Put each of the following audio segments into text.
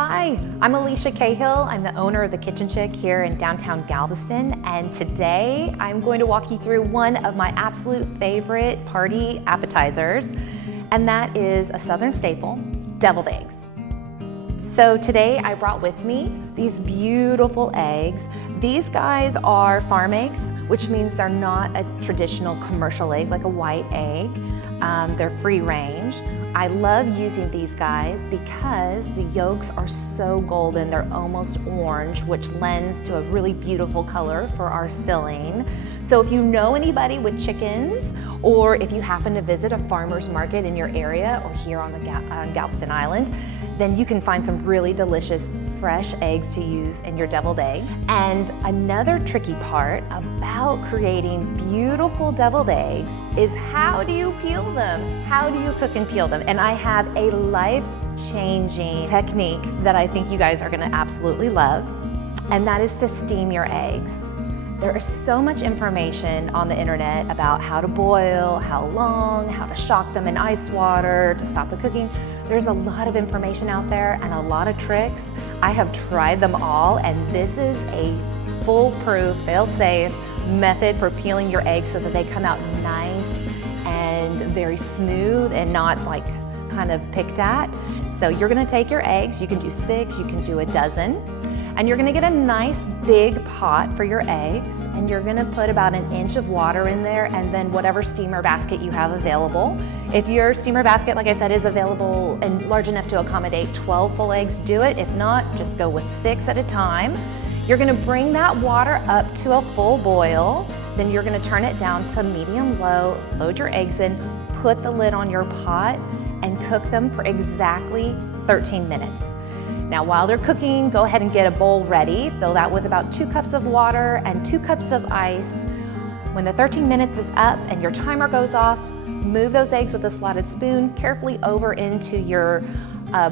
Hi, I'm Alicia Cahil. I'm the owner of the Kitchen Chick here in downtown Galveston, and today I'm going to walk you through one of my absolute favorite party appetizers, and that is a Southern staple, deviled eggs. So today I brought with me these beautiful eggs. These guys are farm eggs, which means they're not a traditional commercial egg like a white egg. They're free range. I love using these guys because the yolks are so golden, they're almost orange, which lends to a really beautiful color for our filling. So if you know anybody with chickens, or if you happen to visit a farmer's market in your area or here on Galveston Island, then you can find some really delicious fresh eggs to use in your deviled eggs. And another tricky part about creating beautiful deviled eggs is how do you peel them? How do you cook and peel them? And I have a life-changing technique that I think you guys are gonna absolutely love, and that is to steam your eggs. There is so much information on the internet about how to boil, how long, how to shock them in ice water to stop the cooking. There's a lot of information out there and a lot of tricks. I have tried them all, and this is a foolproof, fail-safe method for peeling your eggs so that they come out nice and very smooth and not like kind of picked at. So you're gonna take your eggs, you can do 6, you can do a dozen, and you're gonna get a nice big pot for your eggs, and you're gonna put about 1 inch of water in there, and then whatever steamer basket you have available. If your steamer basket, like I said, is available and large enough to accommodate 12 full eggs, do it. If not, just go with 6 at a time. You're gonna bring that water up to a full boil, then you're gonna turn it down to medium-low, load your eggs in, put the lid on your pot, and cook them for exactly 13 minutes. Now, while they're cooking, go ahead and get a bowl ready. Fill that with about 2 cups of water and 2 cups of ice. When the 13 minutes is up and your timer goes off, move those eggs with a slotted spoon carefully over into your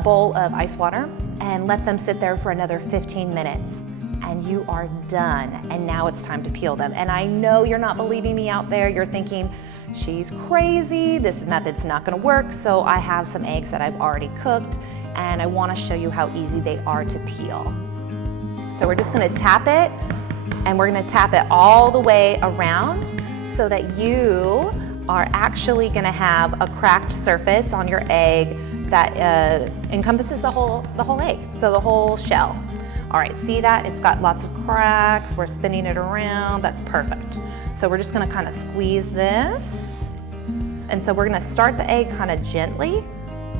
bowl of ice water and let them sit there for another 15 minutes. And you are done. And now it's time to peel them. And I know you're not believing me out there. You're thinking, she's crazy, this method's not gonna work. So I have some eggs that I've already cooked, and I wanna show you how easy they are to peel. So we're just gonna tap it, and we're gonna tap it all the way around so that you are actually gonna have a cracked surface on your egg that encompasses the whole egg, so the whole shell. All right, see that? It's got lots of cracks. We're spinning it around. That's perfect. So we're just gonna kind of squeeze this. And so we're gonna start the egg kind of gently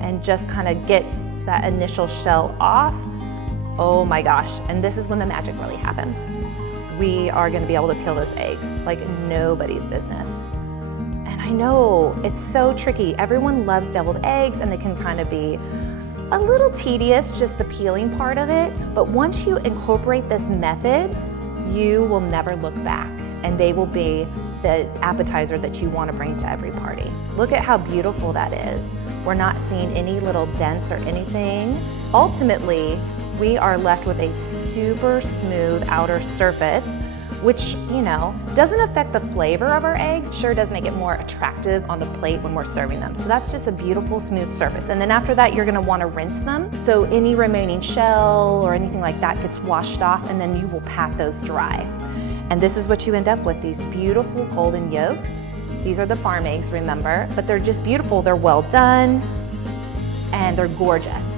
and just kind of get that initial shell off. Oh my gosh, and this is when the magic really happens. We are gonna be able to peel this egg like nobody's business. And I know it's so tricky. Everyone loves deviled eggs, and they can kind of be a little tedious, just the peeling part of it. But once you incorporate this method, you will never look back, and they will be the appetizer that you want to bring to every party. Look at how beautiful that is. We're not seeing any little dents or anything. Ultimately, we are left with a super smooth outer surface, which, you know, doesn't affect the flavor of our eggs. Sure does make it more attractive on the plate when we're serving them. So that's just a beautiful smooth surface. And then after that, you're gonna wanna rinse them. So any remaining shell or anything like that gets washed off, and then you will pat those dry. And this is what you end up with, these beautiful golden yolks. These are the farm eggs, remember, but they're just beautiful. They're well done, and they're gorgeous.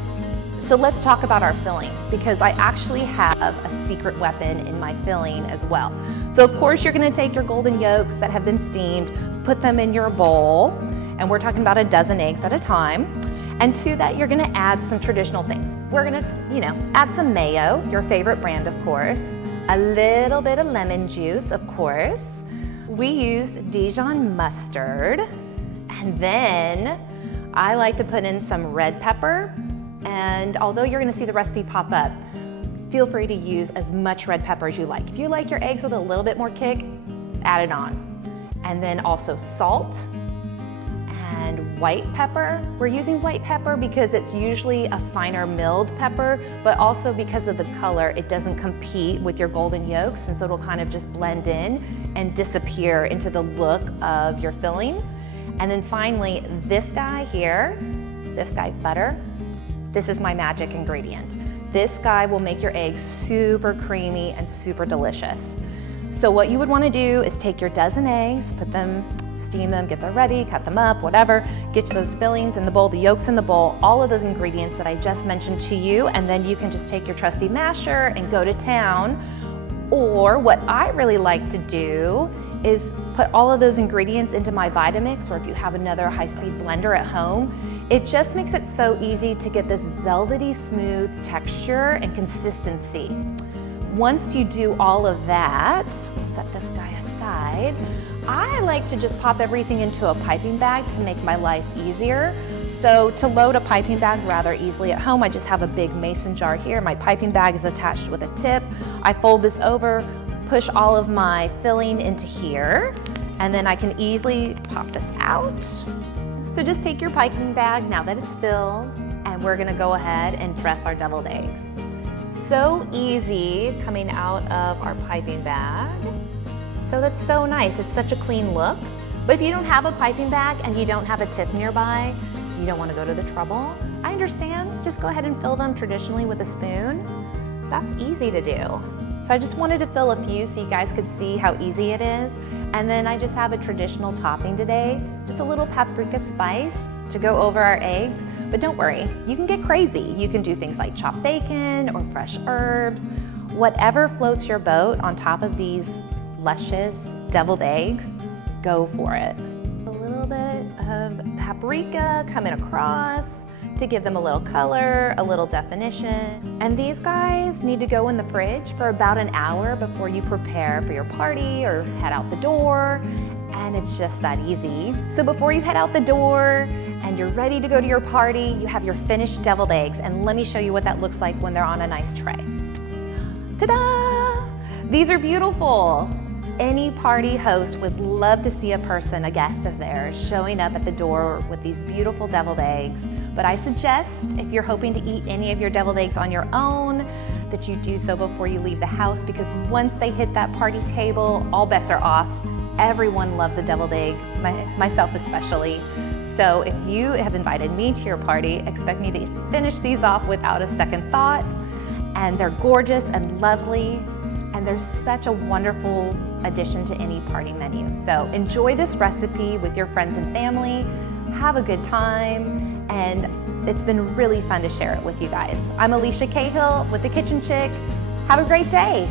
So let's talk about our filling, because I actually have a secret weapon in my filling as well. So of course you're gonna take your golden yolks that have been steamed, put them in your bowl, and we're talking about a dozen eggs at a time. And to that, you're gonna add some traditional things. We're gonna, add some mayo, your favorite brand, of course, a little bit of lemon juice, of course. We use Dijon mustard, and then I like to put in some red pepper. And although you're gonna see the recipe pop up, feel free to use as much red pepper as you like. If you like your eggs with a little bit more kick, add it on. And then also salt and white pepper. We're using white pepper because it's usually a finer milled pepper, but also because of the color, it doesn't compete with your golden yolks, and so it'll kind of just blend in and disappear into the look of your filling. And then finally, this guy here, this guy butter, this is my magic ingredient. This guy will make your eggs super creamy and super delicious. So what you would want to do is take your dozen eggs, put them, steam them, get them ready, cut them up, whatever, get those fillings in the bowl, the yolks in the bowl, all of those ingredients that I just mentioned to you, and then you can just take your trusty masher and go to town. Or what I really like to do is put all of those ingredients into my Vitamix, or if you have another high-speed blender at home, it just makes it so easy to get this velvety smooth texture and consistency. Once you do all of that, we'll set this guy aside. I like to just pop everything into a piping bag to make my life easier. So to load a piping bag rather easily at home, I just have a big mason jar here. My piping bag is attached with a tip. I fold this over, push all of my filling into here, and then I can easily pop this out. So just take your piping bag now that it's filled, and we're gonna go ahead and press our deviled eggs. So easy coming out of our piping bag. So that's so nice, it's such a clean look. But if you don't have a piping bag and you don't have a tip nearby, you don't wanna go to the trouble, I understand, just go ahead and fill them traditionally with a spoon. That's easy to do. So I just wanted to fill a few so you guys could see how easy it is. And then I just have a traditional topping today, just a little paprika spice to go over our eggs. But don't worry, you can get crazy. You can do things like chopped bacon or fresh herbs, whatever floats your boat on top of these luscious deviled eggs, go for it. A little bit of paprika coming across to give them a little color, a little definition. And these guys need to go in the fridge for about an hour before you prepare for your party or head out the door. And it's just that easy. So before you head out the door and you're ready to go to your party, you have your finished deviled eggs. And let me show you what that looks like when they're on a nice tray. Ta-da! These are beautiful. Any party host would love to see a guest of theirs, showing up at the door with these beautiful deviled eggs. But I suggest, if you're hoping to eat any of your deviled eggs on your own, that you do so before you leave the house, because once they hit that party table, all bets are off. Everyone loves a deviled egg, myself especially. So if you have invited me to your party, expect me to finish these off without a second thought. And they're gorgeous and lovely. And they're such a wonderful addition to any party menu. So enjoy this recipe with your friends and family, have a good time, and it's been really fun to share it with you guys. I'm Alicia Cahil with The Kitchen Chick. Have a great day.